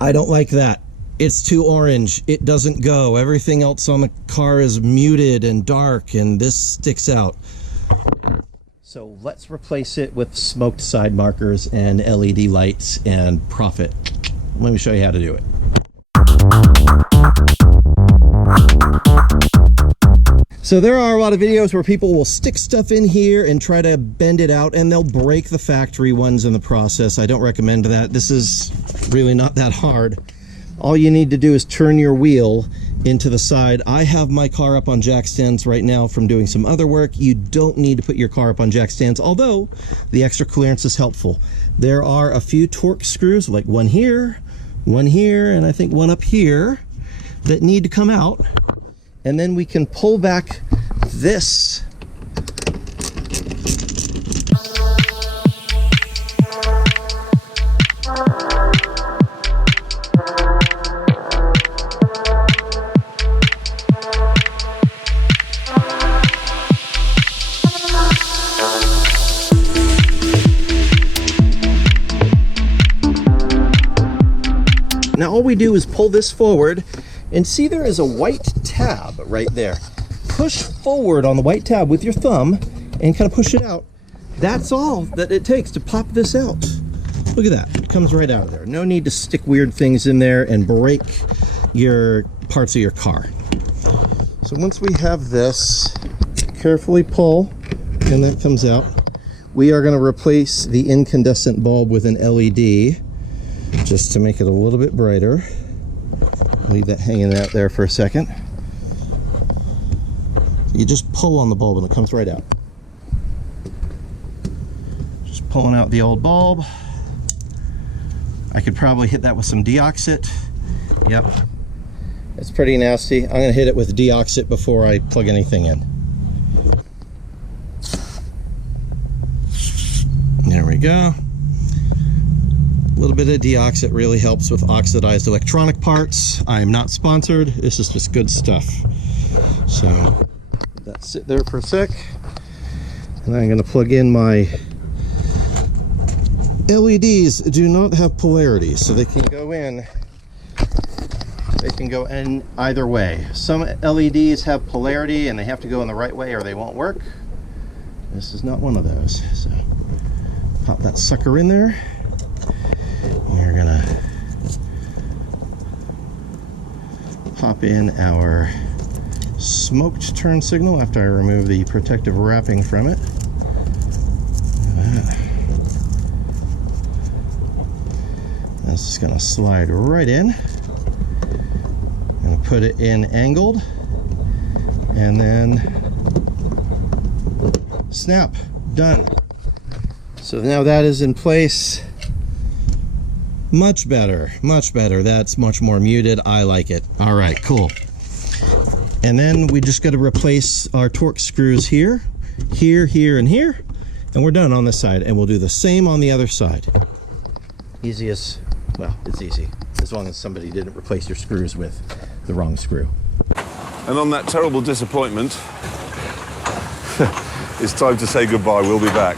I don't like that. It's too orange. It doesn't go. Everything else on the car is muted and dark, and this sticks out. So let's replace it with smoked side markers and LED lights and profit. Let me show you how to do it. So there are a lot of videos where people will stick stuff in here and try to bend it out, and they'll break the factory ones in the process. I don't recommend that. This is really not that hard. All you need to do is turn your wheel into the side. I have my car up on jack stands right now from doing some other work. You don't need to put your car up on jack stands, although the extra clearance is helpful. There are a few torque screws, like one here, and I think one up here, that need to come out. And then we can pull back this. Now all we do is pull this forward, and see there is a white tab right there. Push forward on the white tab with your thumb and kind of push it out. That's all that it takes to pop this out. Look at that, it comes right out of there. No need to stick weird things in there and break your parts of your car. So once we have this, carefully pull, and that comes out. We are going to replace the incandescent bulb with an LED, just to make it a little bit brighter. Leave that hanging out there for a second. You just pull on the bulb and it comes right out. Just pulling out the old bulb. I could probably hit that with some deoxit. Yep, it's pretty nasty. I'm gonna hit it with deoxit before I plug anything in. There we go. A little bit of deoxit really helps with oxidized electronic parts. I am not sponsored. This is just good stuff. So let that sit there for a sec. And I'm going to plug in my LEDs. Do not have polarity, so they can go in. They can go in either way. Some LEDs have polarity and they have to go in the right way or they won't work. This is not one of those. So pop that sucker in there. We're gonna pop in our smoked turn signal after I remove the protective wrapping from it. This is gonna slide right in. I'm gonna put it in angled and then snap, done. So now that is in place. Much better, much better. That's much more muted. I like it. All right, cool. And then we just got to replace our torque screws here, here, and here, and we're done on this side. And we'll do the same on the other side. Easy as, well, it's easy as long as somebody didn't replace your screws with the wrong screw. And on that terrible disappointment, it's time to say goodbye. We'll be back.